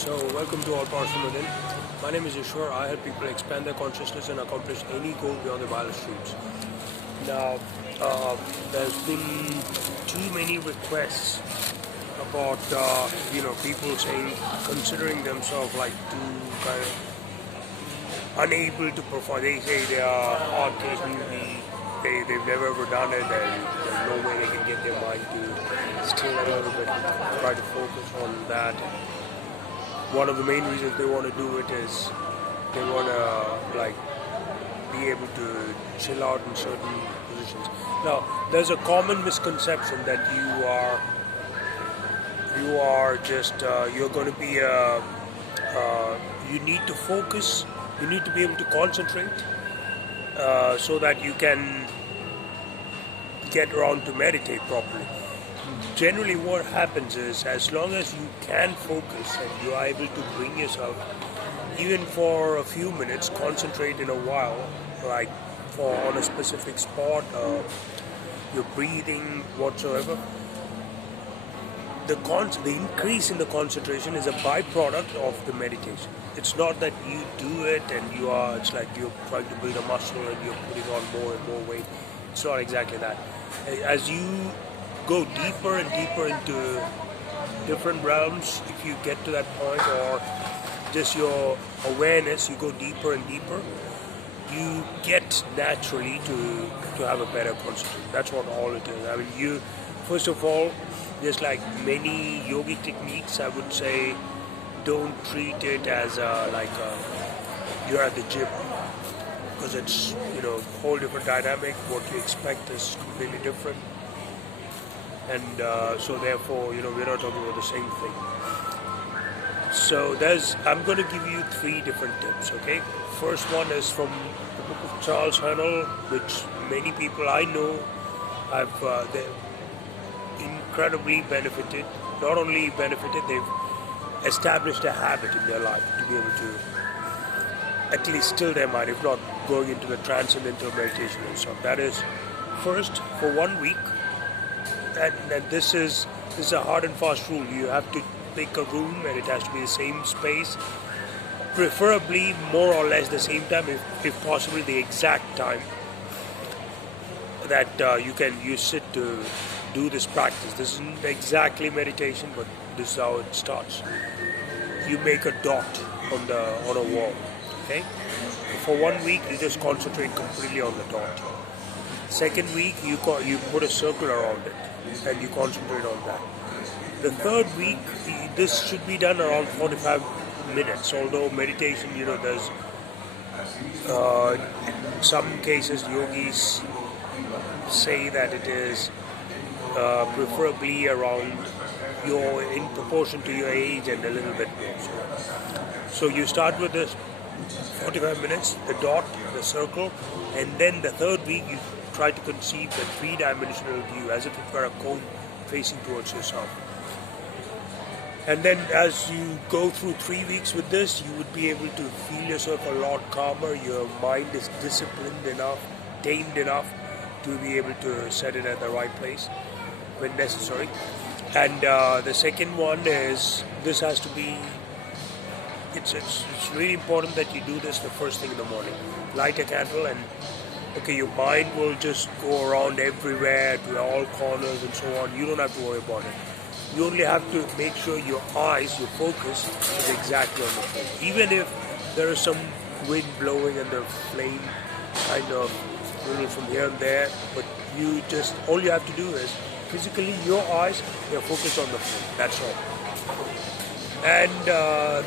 So, welcome to All Powerful Within. My name is Ishwar. I help people expand their consciousness and accomplish any goal beyond their wildest dreams. Now, there's been too many requests about people saying, considering themselves like too kind of unable to perform. They say they are hard case newbie. They've never ever done it, and there's no way they can get their mind to still a little bit, try to focus on that. One of the main reasons they want to do it is they want to be able to chill out in certain positions. Now, there's a common misconception that you're going to be you need to focus, you need to be able to concentrate so that you can get around to meditate properly. Generally what happens is, as long as you can focus and you are able to bring yourself, even for a few minutes, concentrate in a while, like on a specific spot, your breathing, whatsoever, the increase in the concentration is a byproduct of the meditation. It's not that you do it and it's like you're trying to build a muscle and you're putting on more and more weight. It's not exactly that. As you go deeper and deeper into different realms, if you get to that point, or just your awareness, you go deeper and deeper, you get naturally to have a better concentration. That's what all it is. I mean, you, first of all, just like many yogic techniques, I would say, don't treat it as you're at the gym, because it's a whole different dynamic. What you expect is completely different. And so therefore, we're not talking about the same thing. So I'm going to give you 3 different tips, okay? First one is from the book of Charles Haanel, which many people I know have incredibly benefited. Not only benefited, they've established a habit in their life to be able to at least still their mind, if not going into the transcendental meditation and stuff. That is, first, for 1 week, and this is a hard and fast rule. You have to pick a room and it has to be the same space, preferably more or less the same time, if possible the exact time that you sit to do this practice. This isn't exactly meditation, but this is how it starts. You make a dot on a wall, okay? For 1 week, you just concentrate completely on the dot. Second week, you put a circle around it and you concentrate on that. The third week, this should be done around 45 minutes. Although meditation, there's in some cases yogis say that it is preferably around in proportion to your age and a little bit more. So you start with this 45 minutes, the dot, the circle, and then the third week you try to conceive the 3-dimensional view as if it were a cone facing towards yourself. And then as you go through 3 weeks with this, you would be able to feel yourself a lot calmer. Your mind is disciplined enough, tamed enough to be able to set it at the right place when necessary. And the second one is, this has to be, it's really important that you do this the first thing in the morning. Light a candle and your mind will just go around everywhere to all corners and so on. You don't have to worry about it. You only have to make sure your eyes, your focus is exactly on the flame. Even if there is some wind blowing and the flame kind of little from here and there, but all you have to do is physically your eyes, they're focused on the flame. That's all. And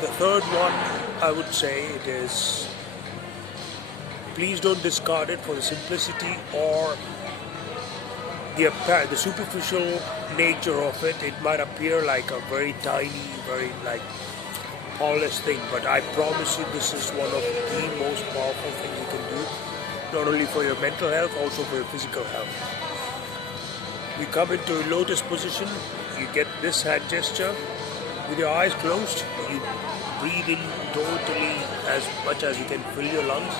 the third one, I would say, it is, please don't discard it for the simplicity or the superficial nature of it. It might appear like a very tiny, very polished thing, but I promise you this is one of the most powerful things you can do, not only for your mental health, also for your physical health. We come into lotus position, you get this hand gesture, with your eyes closed, you breathe in totally as much as you can fill your lungs,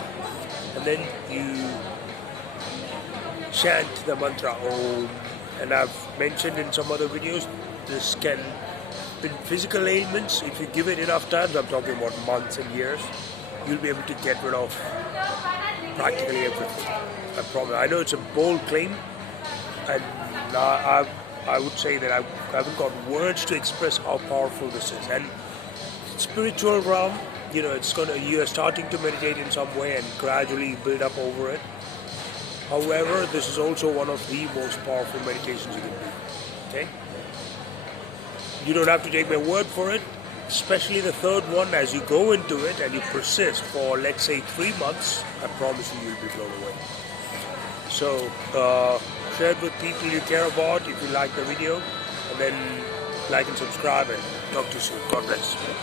and then you chant the mantra Om. And I've mentioned in some other videos, this can in physical ailments, if you give it enough time, I'm talking about months and years, you'll be able to get rid of practically everything. I promise. I know it's a bold claim, and I would say that I haven't got words to express how powerful this is. And spiritual realm, you're starting to meditate in some way and gradually build up over it. However, this is also one of the most powerful meditations you can do. Okay? You don't have to take my word for it, especially the third one. As you go into it and you persist for, let's say, 3 months, I promise you'll be blown away. So, share it with people you care about if you like the video, and then like and subscribe, and talk to you soon. God bless.